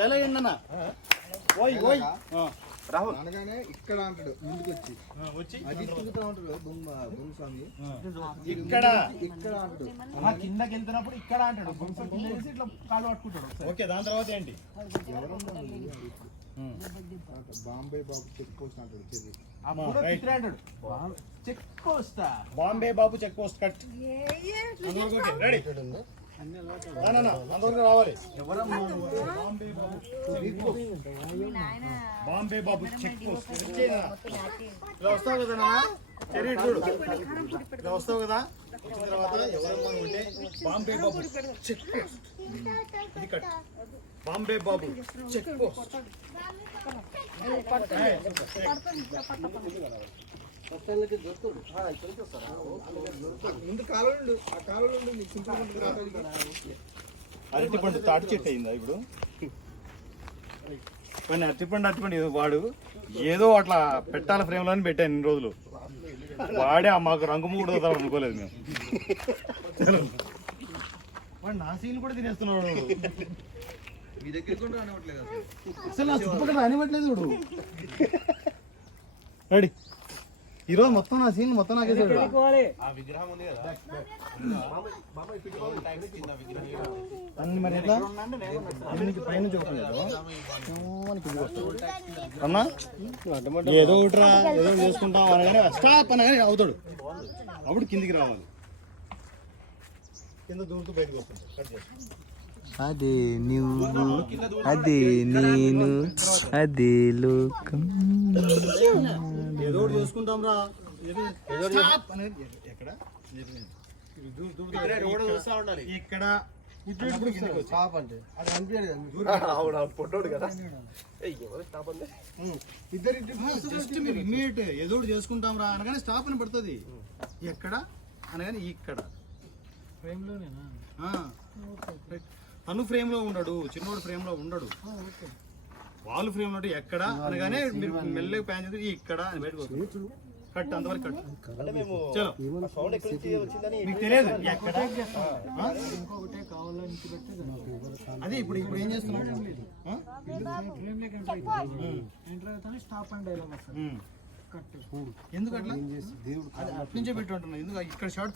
Dialogue ఏంటన్నా ఓయ్ ఓయ్ రాహుల్ అనగానే ఇక్కడ అంటాడు ముందుకు వచ్చి అది తిరుగుతా ఉంటాడు బొమ్మస్వామి ఇక్కడ ఇక్కడ అంటాడు కిందకి వెళ్తున్నప్పుడు ఇక్కడ అంటాడు బొమ్మస్వామి కింద చేసి ఇట్లా కాలు పట్టుకుంటాడు. ఓకే దాని తర్వాత ఏంటి బాంబే బాబు చెక్ పోస్ట్ అంటాడు చెల్లి అప్పుడు అంటాడు చెక్ పోస్ట్ బాంబే బాబు చెక్ పోస్ట్ కట్ రెడీ అందరికి రావాలి. బాంబే బాబు చెక్ పోస్ట్ ఇలా వస్తావు కదా చూడు ఇలా వస్తావు కదా. వచ్చిన తర్వాత ఎవరమ్మా ఉంటే బాంబే బాబు చెక్ పోస్ట్ ఇది కట్. బాంబే బాబు చెక్ పోస్ట్ ముందు కాలంలో ఆ కాలంలో అరటిపండు తాటి చెట్టు అయిందా ఇప్పుడు? కానీ అరటిపండు వాడు ఏదో అట్లా పెట్టాల ఫ్రేమ్ లోనే పెట్టాను ఇన్ని రోజులు. వాడే మాకు రంగు కూడా అనుకోలేదు మేము. వాడు నా సీన్ కూడా తినేస్తున్నాడు. మీ దగ్గర కూడా రానివ్వట్లేదు అసలు నా చుట్టుపక్కల రానివ్వట్లేదు చూడు. రెడీ ఈరోజు మొత్తం నా సీన్ మొత్తం నాకేసాడు. మరి ఎట్లా పైనుంచి అన్నా ఏదో ఒకటిరా ఏదో చేసుకుంటాం అనగానే స్టాప్ అనగానే అవుతాడు. అప్పుడు కిందికి రావాలి. కింద దూరుతూ బయటకు వస్తుంటాడు. కట్ చేస్తాం. అదే నువ్వు అదే నేను అదే లోకం. ఏదో ఒకటి చేసుకుంటాం రా. ఎక్కడ ఇక్కడ స్టాప్ అంటే అది అనిపించదు జస్ట్ మీరు ఇమ్మీడియట్ ఏదో ఒకటి చేసుకుంటాం రా అనగానే స్టాప్ అని పడుతుంది. ఎక్కడ అనగానే ఇక్కడ తను ఫ్రేమ్ లో ఉండడు, చిన్నోడు ఫ్రేమ్ లో ఉండడు. వాళ్ళు ఫ్రేమ్ లో ఎక్కడ అనగానే మీరు మెల్లగా ప్యాన్ చేసి ఇక్కడ అని బయటకు వస్తుంది. కట్ అంతవరకు కట్. చలో మీకు తెలియదు అదే ఇప్పుడు ఏం చేస్తున్నాం. ఎందుకు అట్లా అట్నుంచే పెట్టి ఉంటున్నా. ఎందుకు ఇక్కడ షార్ట్